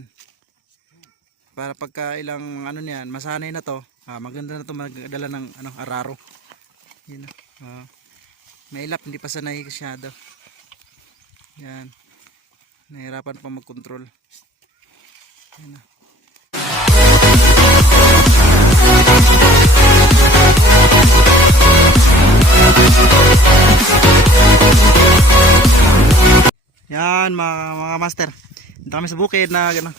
Yan. Para pagka ilang ano niyan, masanay na to. Ah, maganda na to magdala ng ano, araro. Yan. Ah. Mailap, hindi pa sanay masyado. Yan. Nahirapan pa mag-control. Yan. ah. Yan mga, mga master. Dito kami sa bukid na gano.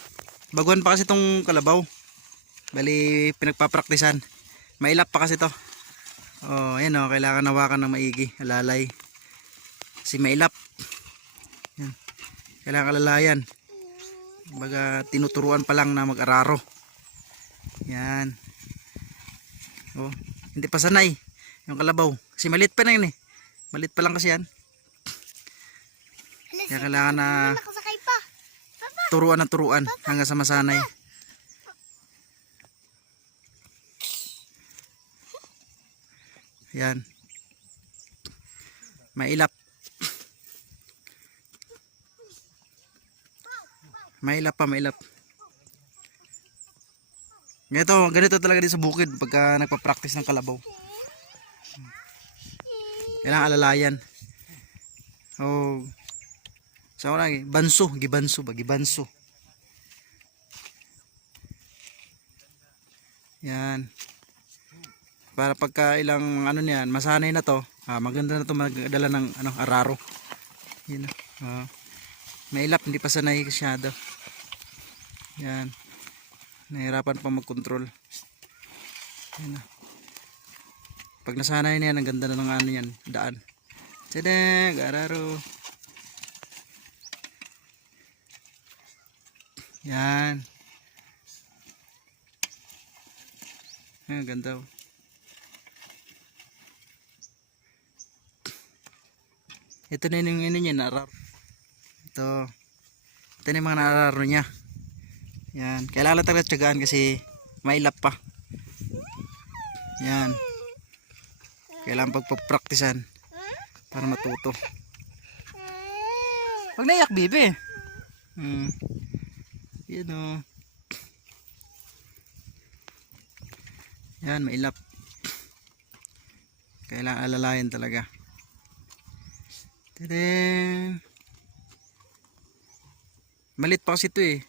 Baguhan pa kasi tong kalabaw. Bali pinagpapraktisan. Mailap pa kasi to. Oh, ayan oh, kailangan nawakan ng maigi, alalay. Si mailap. Yan. Kailangan alalayan. Baga tinuturuan pa lang na mag-araro. Yan. Oh, hindi pa sanay yung kalabaw. Kasi malit pa na yun eh. Malit pa lang kasi yan. Kaya kailangan na. Turuan ng turuan hanggang sa masanay. Yan. Mailap. Mailap pa, mailap. Ganito, ganito talaga dito sa bukid pagka nagpa-practice ng kalabaw. Kailangan alalayan. Oh, sa una, banso, gibanso ba, gibanso. Yan. Para pagka ilang ano niyan, masanay na to. Ah, maganda na to magdala ng ano, araro. Yan. Ah. Mailap, hindi pa sanay masyado. Yan. Nahirapan pa mag-control. Yan. ah. Pag nasanay na yan, ang ganda na ng ano yan, daan. Tada, araro. Yan. Ang ganda. oh. Ito na yung ano niya, narar. Ito. Ito na yung mga nararo niya. Yan. Kailangan talaga tiyagaan kasi mailap pa. Yan. Kailangan pagpapraktisan para matuto. Huwag naiyak, bibi. Hmm. Yan o. Yan, mailap. Kailangan alalayan talaga. Tadam! Malit pa kasi ito eh.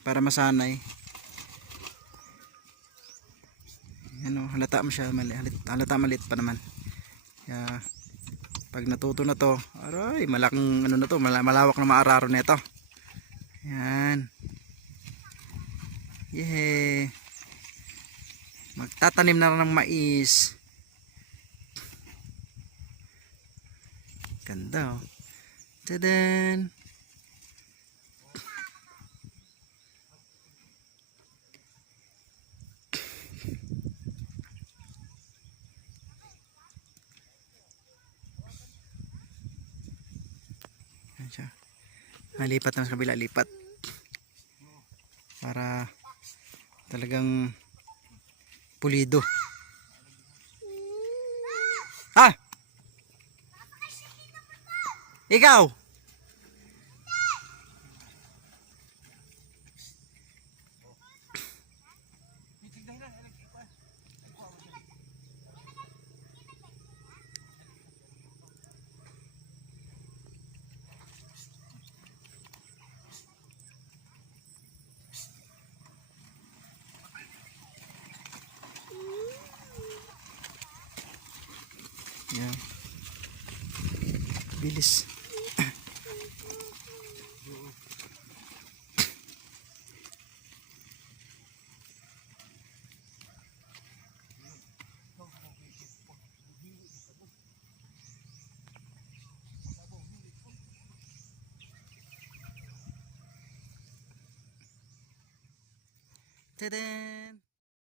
Para masanay. Yan o, halata mo siya. Mali, halit, halata malit pa naman. Kaya, pag natuto na to, aray, malaking ano na to, mala- malawak na maararo na ito. Yan. Yehey. Magtatanim na rin ng mais. Ganda oh. Tadan. Yan siya. Nalipat na sa kabila, lipat. Para talagang pulido. Ah! Ikaw! Yan. Bilis. Tada!